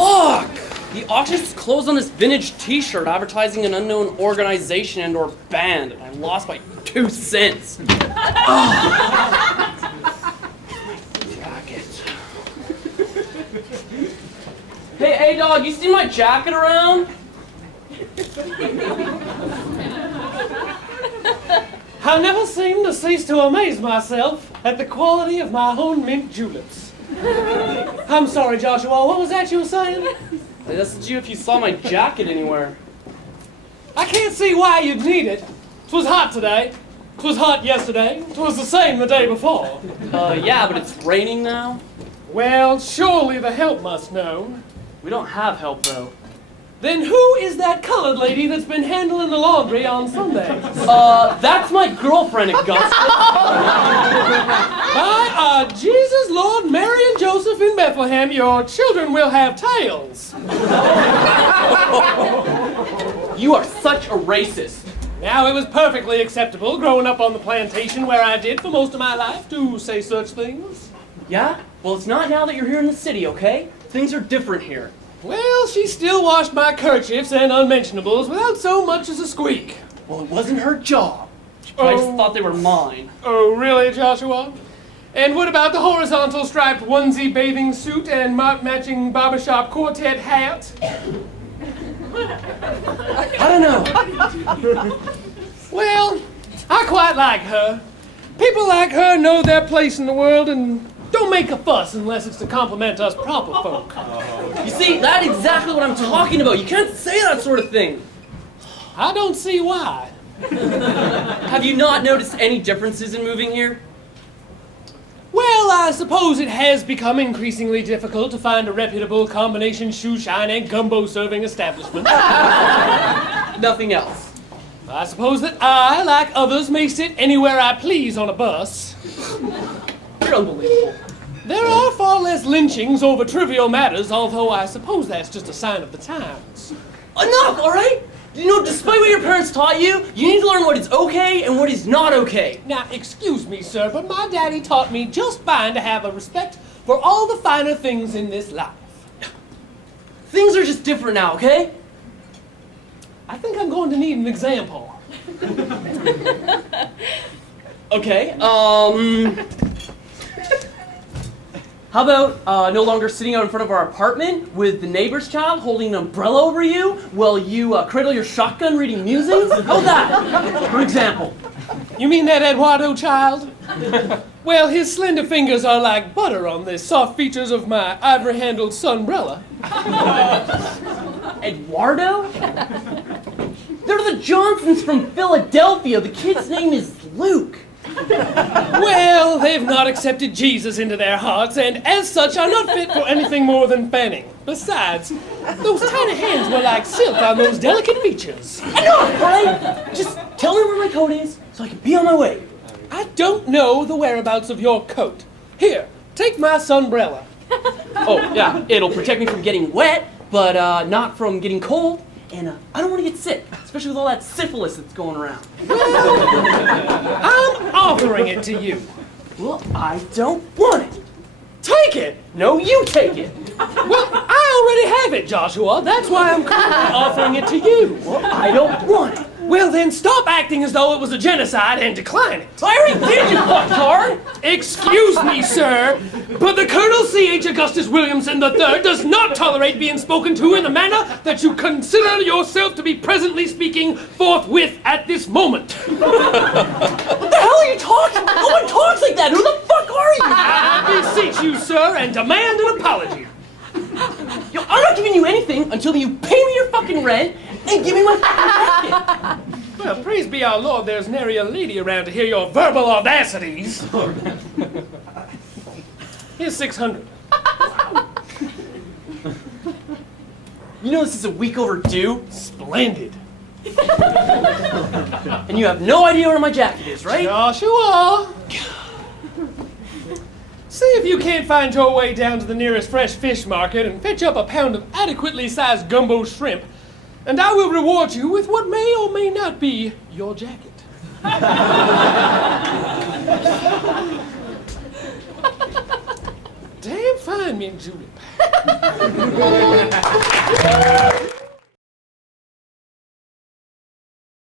Fuck! The auction's closed on this vintage t-shirt advertising an unknown organization and or band, and I lost by 2 cents. Jacket. Hey, dog, you see my jacket around? I never seem to cease to amaze myself at the quality of my own mint juleps. I'm sorry, Joshua, what was that you were saying? I asked you if you saw my jacket anywhere. I can't see why you'd need it. 'Twas hot today. 'Twas hot yesterday. 'Twas the same the day before. Yeah, but it's raining now. Well, surely the help must know. We don't have help, though. Then who is that colored lady that's been handling the laundry on Sundays? That's my girlfriend, Augustus. By Jesus, Lord, Mary, and Joseph in Bethlehem, your children will have tails. You are such a racist. Now, it was perfectly acceptable growing up on the plantation where I did for most of my life to say such things. Yeah? Well, it's not now that you're here in the city, okay? Things are different here. Well, she still washed my kerchiefs and unmentionables without so much as a squeak. Well, it wasn't her job. She probably just thought they were mine. Oh, really, Joshua? And what about the horizontal striped onesie bathing suit and matching barbershop quartet hat? I don't know. Well, I quite like her. People like her know their place in the world and don't make a fuss unless it's to compliment us proper folk. You see, that's exactly what I'm talking about. You can't say that sort of thing. I don't see why. Have you not noticed any differences in moving here? Well, I suppose it has become increasingly difficult to find a reputable combination shoe shine and gumbo serving establishment. Nothing else. I suppose that I, like others, may sit anywhere I please on a bus. You're unbelievable. There are far less lynchings over trivial matters, although I suppose that's just a sign of the times. Enough, all right? You know, despite what your parents taught you, you need to learn what is okay and what is not okay. Now, excuse me, sir, but my daddy taught me just fine to have a respect for all the finer things in this life. Things are just different now, okay? I think I'm going to need an example. Okay, how about no longer sitting out in front of our apartment with the neighbor's child holding an umbrella over you while you cradle your shotgun reading musings? How's that, for example? You mean that Eduardo child? Well, his slender fingers are like butter on the soft features of my ivory-handled sunbrella. Eduardo? They're the Johnsons from Philadelphia. The kid's name is Luke. Well, they've not accepted Jesus into their hearts, and as such are not fit for anything more than fanning. Besides, those tiny hands were like silk on those delicate features. Enough, right? Just tell me where my coat is so I can be on my way. I don't know the whereabouts of your coat. Here, take my sunbrella. Oh, yeah, it'll protect me from getting wet, but not from getting cold. And I don't want to get sick, especially with all that syphilis that's going around. I'm offering it to you. Well, I don't want it. Take it! No, you take it. Well, I already have it, Joshua. That's why I'm currently offering it to you. Well, I don't want it. Well, then stop acting as though it was a genocide and decline it. I already did, you fucktard! Excuse me, sir, but the Colonel C.H. Augustus Williamson III does not tolerate being spoken to in the manner that you consider yourself to be presently speaking forthwith at this moment. What the hell are you talking? No one talks like that. Who the fuck are you? I beseech you, sir, and demand an apology. Yo, I'm not giving you anything until you pay me your fucking rent and give me my fucking jacket. Well, praise be our Lord, there's nary a lady around to hear your verbal audacities. Here's 600. You know this is a week overdue? Splendid. And you have no idea where my jacket is, right? Joshua! See if you can't find your way down to the nearest fresh fish market and fetch up a pound of adequately sized gumbo shrimp, and I will reward you with what may or may not be your jacket. Damn fine, mint julep. it.